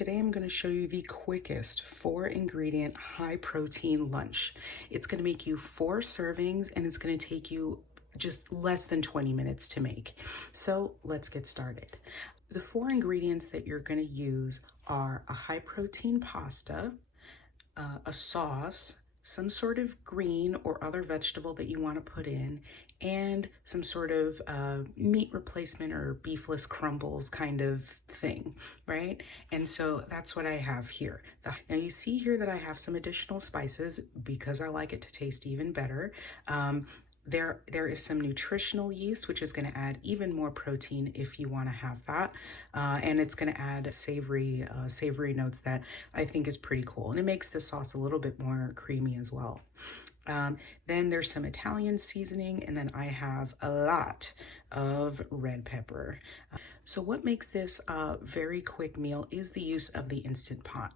Today I'm going to show you the quickest 4-ingredient high protein lunch. It's going to make you 4 servings and it's going to take you just less than 20 minutes to make. So let's get started. The 4 ingredients that you're going to use are a high protein pasta, a sauce, some sort of green or other vegetable that you want to put in, and some sort of meat replacement or beefless crumbles kind of thing, right? And so that's what I have here. Now you see here that I have some additional spices because I like it to taste even better. There is some nutritional yeast, which is going to add even more protein if you want to have that. And it's going to add savory notes that I think is pretty cool. And it makes the sauce a little bit more creamy as well. Then there's some Italian seasoning, and then I have a lot of red pepper. So what makes this a very quick meal is the use of the Instant Pot.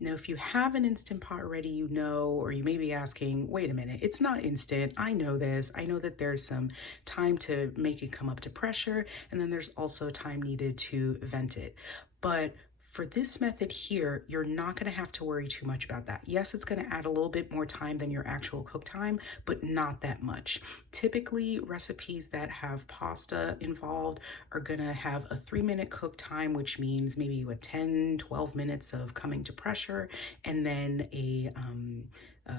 Now, if you have an Instant Pot already, you know, or you may be asking, wait a minute, it's not instant. I know this. I know that there's some time to make it come up to pressure, and then there's also time needed to vent it. But for this method here, you're not going to have to worry too much about that. Yes, it's going to add a little bit more time than your actual cook time, but not that much. Typically, recipes that have pasta involved are going to have a 3-minute cook time, which means maybe 10-12 minutes of coming to pressure, and then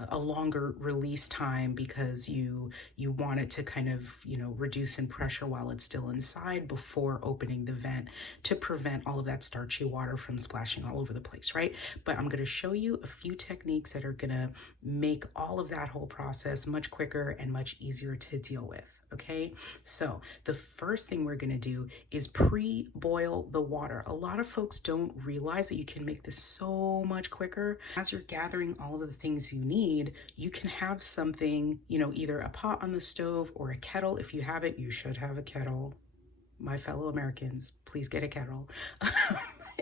a longer release time because you want it to kind of, reduce in pressure while it's still inside before opening the vent to prevent all of that starchy water from splashing all over the place, right? But I'm going to show you a few techniques that are going to make all of that whole process much quicker and much easier to deal with. Okay, so the first thing we're going to do is pre-boil the water. A lot of folks don't realize that you can make this so much quicker. As you're gathering all of the things you need, you can have something, either a pot on the stove or a kettle. If you have it, you should have a kettle. My fellow Americans, please get a kettle.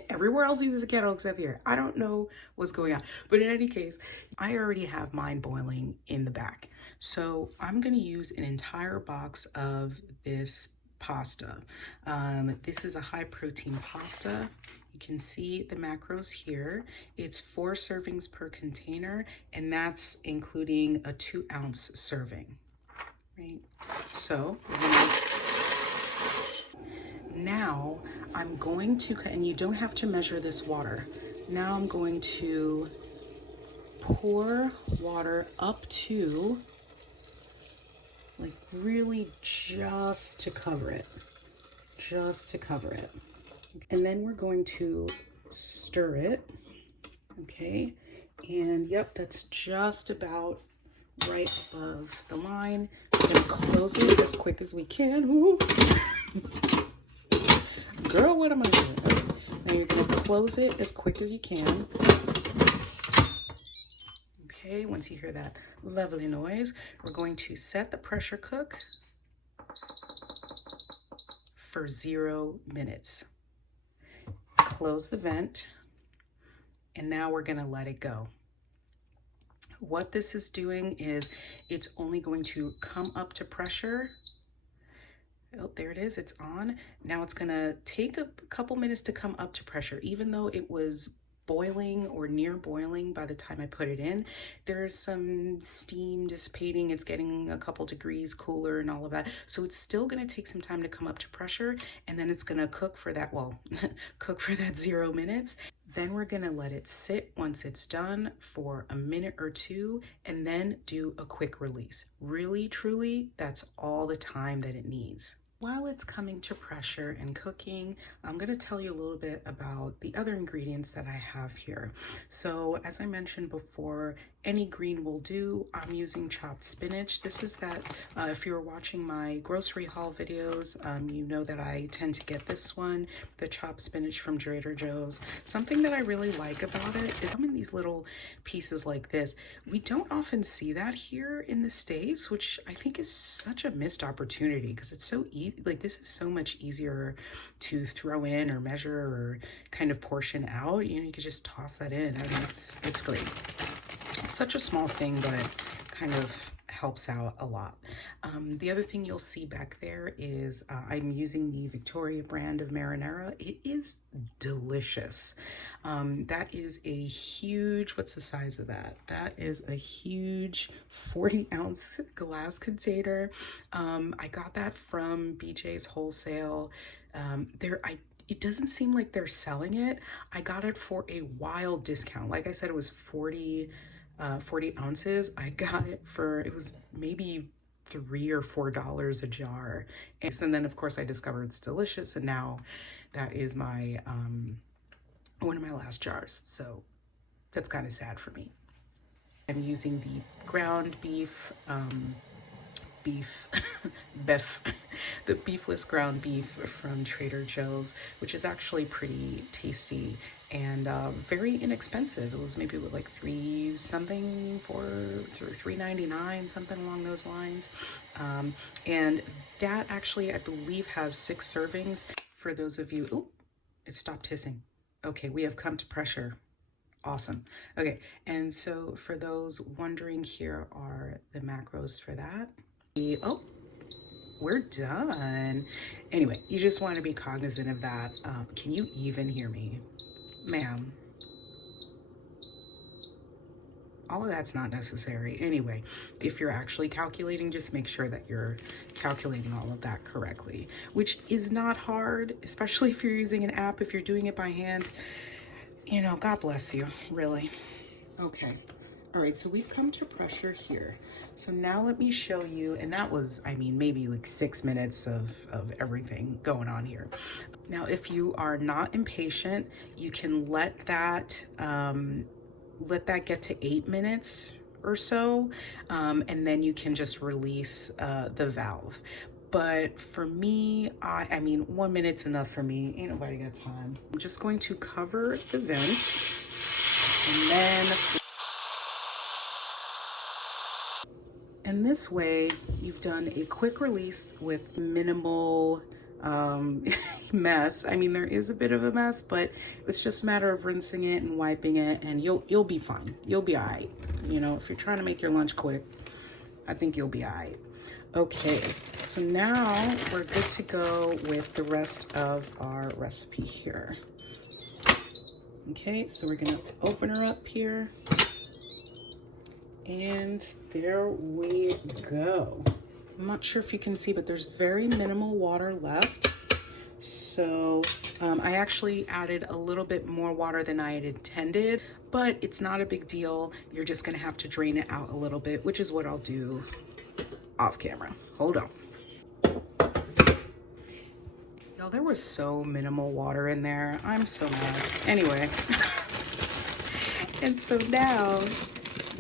Everywhere else uses a kettle except here. I don't know what's going on. But in any case, I already have mine boiling in the back. So I'm going to use an entire box of this pasta. This is a high protein pasta. You can see the macros here. It's 4 servings per container, and that's including a 2-ounce serving, right? So now I'm going to, and you don't have to measure this water. Now I'm going to pour water up to, like, really just to cover it. And then we're going to stir it, okay? And yep, that's just about right above the line. We're gonna close it as quick as we can. Ooh. Girl, what am I doing? Okay. Now you're gonna close it as quick as you can. Okay, once you hear that lovely noise, we're going to set the pressure cook for 0 minutes. Close the vent, and now we're gonna let it go. What this is doing is it's only going to come up to pressure. Oh, there it is, it's on. Now it's gonna take a couple minutes to come up to pressure. Even though it was boiling or near boiling by the time I put it in, there's some steam dissipating. It's getting a couple degrees cooler and all of that. So it's still gonna take some time to come up to pressure, and then it's gonna cook for that, cook for that 0 minutes. Then we're gonna let it sit once it's done for a minute or 2, and then do a quick release. Really, truly, that's all the time that it needs. While it's coming to pressure and cooking, I'm going to tell you a little bit about the other ingredients that I have here. So as I mentioned before, any green will do. I'm using chopped spinach. This is that, if you're watching my grocery haul videos, you know that I tend to get this one, the chopped spinach from Trader Joe's. Something that I really like about it is come in these little pieces like this. We don't often see that here in the States, which I think is such a missed opportunity because it's so easy. Like, this is so much easier to throw in or measure or kind of portion out. You could just toss that in. I mean, it's great. It's such a small thing, but kind of helps out a lot. The other thing you'll see back there is I'm using the Victoria brand of marinara. It is delicious. That is a huge, what's the size of that? That is a huge 40-ounce glass container. I got that from BJ's Wholesale. It doesn't seem like they're selling it. I got it for a wild discount. Like I said, it was 40 ounces. I got it for, it was maybe $3 or $4 a jar. And then of course I discovered it's delicious, and now that is my one of my last jars. So that's kind of sad for me. I'm using the ground beef, the beefless ground beef from Trader Joe's, which is actually pretty tasty and very inexpensive. It was maybe like $3 something for $3.99, something along those lines. And that actually, I believe, has 6 servings. For those of you, oh, it stopped hissing. Okay, we have come to pressure. Awesome. Okay, and so for those wondering, here are the macros for that. Oh, we're done. Anyway, you just want to be cognizant of that. Can you even hear me, ma'am? All of that's not necessary. Anyway, if you're actually calculating, just make sure that you're calculating all of that correctly, which is not hard, especially if you're using an app. If you're doing it by hand, you know, God bless you, really. Okay. All right, so we've come to pressure here. So now let me show you, and that was, I mean, maybe like 6 minutes of everything going on here. Now, if you are not impatient, you can let that get to 8 minutes or so, and then you can just release the valve. But for me, I mean, 1 minute's enough for me. Ain't nobody got time. I'm just going to cover the vent, and then, and this way you've done a quick release with minimal mess. I mean, there is a bit of a mess, but it's just a matter of rinsing it and wiping it, and you'll be fine. You'll be all right. You know, if you're trying to make your lunch quick, I think you'll be all right. Okay, so now we're good to go with the rest of our recipe here. Okay, so we're gonna open her up here, and there we go. I'm not sure if you can see, but there's very minimal water left. So I actually added a little bit more water than I had intended, but it's not a big deal. You're just gonna have to drain it out a little bit, which is what I'll do off camera. Hold on. Y'all, there was so minimal water in there. I'm so mad. Anyway, and so now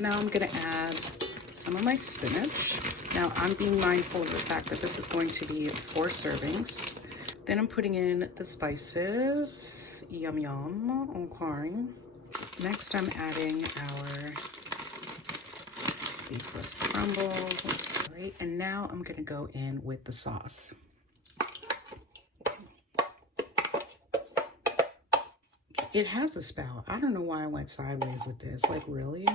I'm gonna add some of my spinach. Now I'm being mindful of the fact that this is going to be 4 servings. Then I'm putting in the spices. Yum yum. Okay. Next I'm adding our beefless crumbles. All right, and now I'm gonna go in with the sauce. It has a spout. I don't know why I went sideways with this, like really.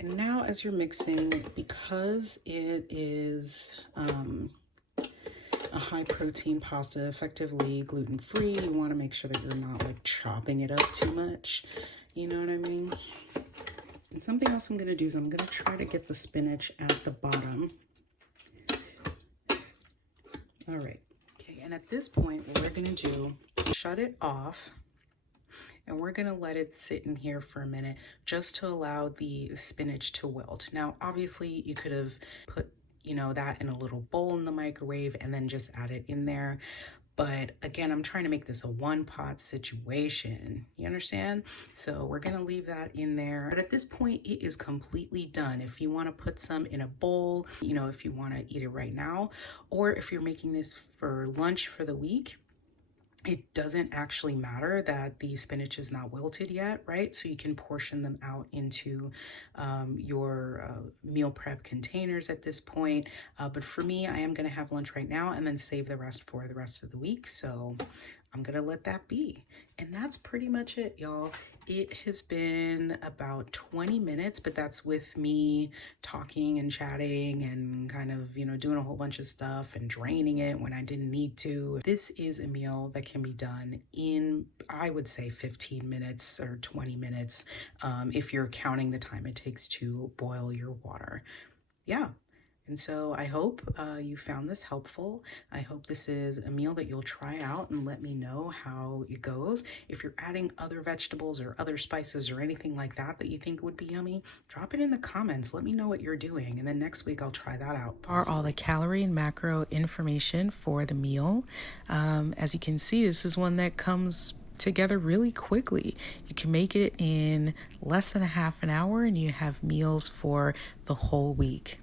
And now as you're mixing, because it is a high protein pasta, effectively gluten-free, you want to make sure that you're not like chopping it up too much. You know what I mean? And something else I'm going to do is I'm going to try to get the spinach at the bottom. All right. Okay, and at this point, what we're going to do, shut it off. And we're gonna let it sit in here for a minute just to allow the spinach to wilt. Now, obviously you could have put, you know, that in a little bowl in the microwave and then just add it in there. But again, I'm trying to make this a one-pot situation. You understand? So we're gonna leave that in there. But at this point, it is completely done. If you wanna put some in a bowl, you know, if you wanna eat it right now, or if you're making this for lunch for the week, it doesn't actually matter that the spinach is not wilted yet, right? So you can portion them out into your meal prep containers at this point. But for me, I am gonna have lunch right now and then save the rest for the rest of the week. So I'm gonna let that be. And that's pretty much it, y'all. It has been about 20 minutes, but that's with me talking and chatting and kind of, doing a whole bunch of stuff and draining it when I didn't need to. This is a meal that can be done in, I would say, 15 minutes or 20 minutes, if you're counting the time it takes to boil your water. Yeah. And so I hope you found this helpful. I hope this is a meal that you'll try out and let me know how it goes. If you're adding other vegetables or other spices or anything like that that you think would be yummy, drop it in the comments. Let me know what you're doing. And then next week I'll try that out. Are all the calorie and macro information for the meal. As you can see, this is one that comes together really quickly. You can make it in less than a half an hour and you have meals for the whole week.